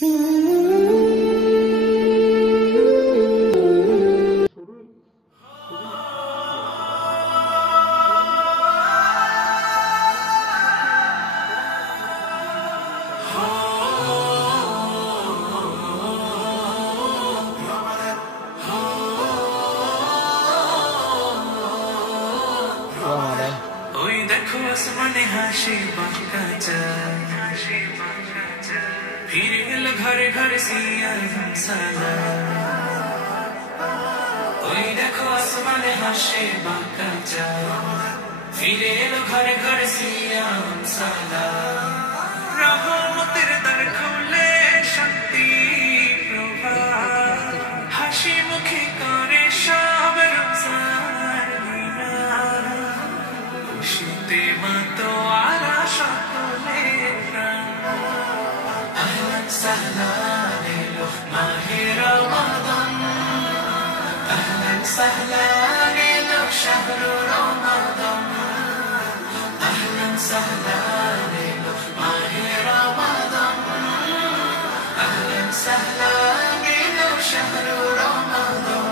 ওই দেখো আসমানে হাসি বাঁকা চাঁদ, ফিরে এলো ঘরে ঘরে সিয়াম সালাম। ওই দেখো আসমানে হাসি বাঁকা চাঁদ, ফিরে এলো ঘরে ঘরে সিয়াম সালাম। রহমতের দ্বার খুলে শান্তি প্রভাত, হাসি মুখে করে সব রমজান মিলাদ। খুশিতে মাতোয়ারা সকলে আহলান সাহলান এলো মাহে রমাদান, আহলান সাহলান এলো শাহরু রমাদান, আহলান সাহলান এলো মাহে রমাদান, আহলান সাহলান এলো শাহরু রমাদান।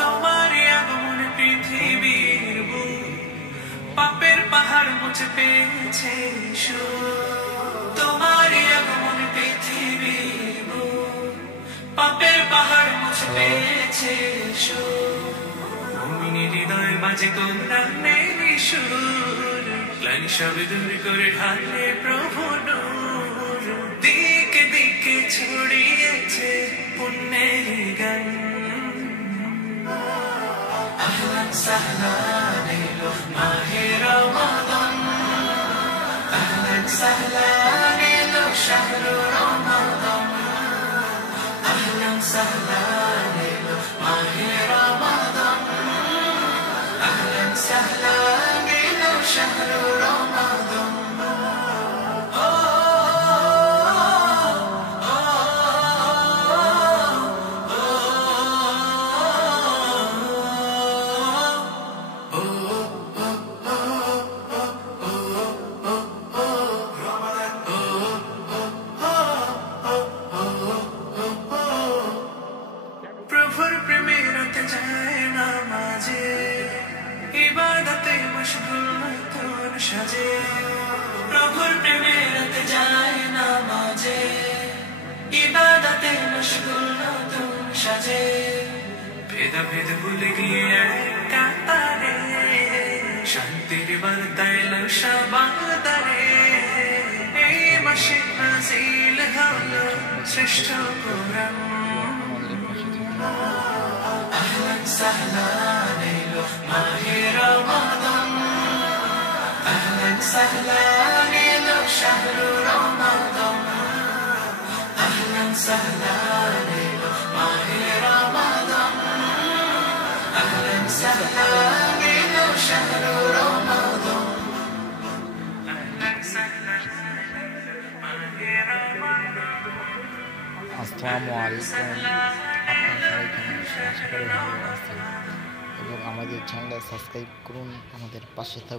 তোমার আগমনে পৃথিবীর বুক পাপের পাহাড় মুছে পেয়েছে তোমার আগমনে পৃথিবীর বুক পাপের পাহাড় মুছে পেয়েছে মুমিনের হৃদয় বাজে কোরআনের সুর, ক্লানি সব দূর করে ঢালে প্রভু নূর। দিকে দিকে ছড়িয়েছে পুণ্যের গান, আহলান সাহলান এলো মাহে রমাদান, আহলান সাহলান এলো শাহরু রমাদান, আহলান সাহলান এলো মাহে রমাদান, আহলান সাহলান এলো শাহরু রমাদান। প্রভুর প্রেমে রাতে যায় নামাজে, ইবাদতে মশগুল নতুন সাজে। প্রভুর প্রেমে রাতে যায় নামাজে, ইবাদতে মশগুল নতুন সাজে। ভেদাভেদ ভুলে গিয়ে কাতারে, শান্তির বার্তা এলো সবাদারে। এই মাসে নাজিল হলো শ্রেষ্ঠ কোরআন, আহলান সাহলান এলো মাহে রমাদান, আহলান সাহলান এলো শাহরু রমাদান, আহলান সাহলান এলো মাহে রমাদান, আহলান সাহলান এলো শাহরু রমাদান, আহলান সাহলান মাহে রমাদান। আসসালামু আলাইকুম, আপনারা সবাই আশা করি ভালো আছেন এবং আমাদের চ্যানেলটা সাবস্ক্রাইব করুন, আমাদের পাশে থাকুন।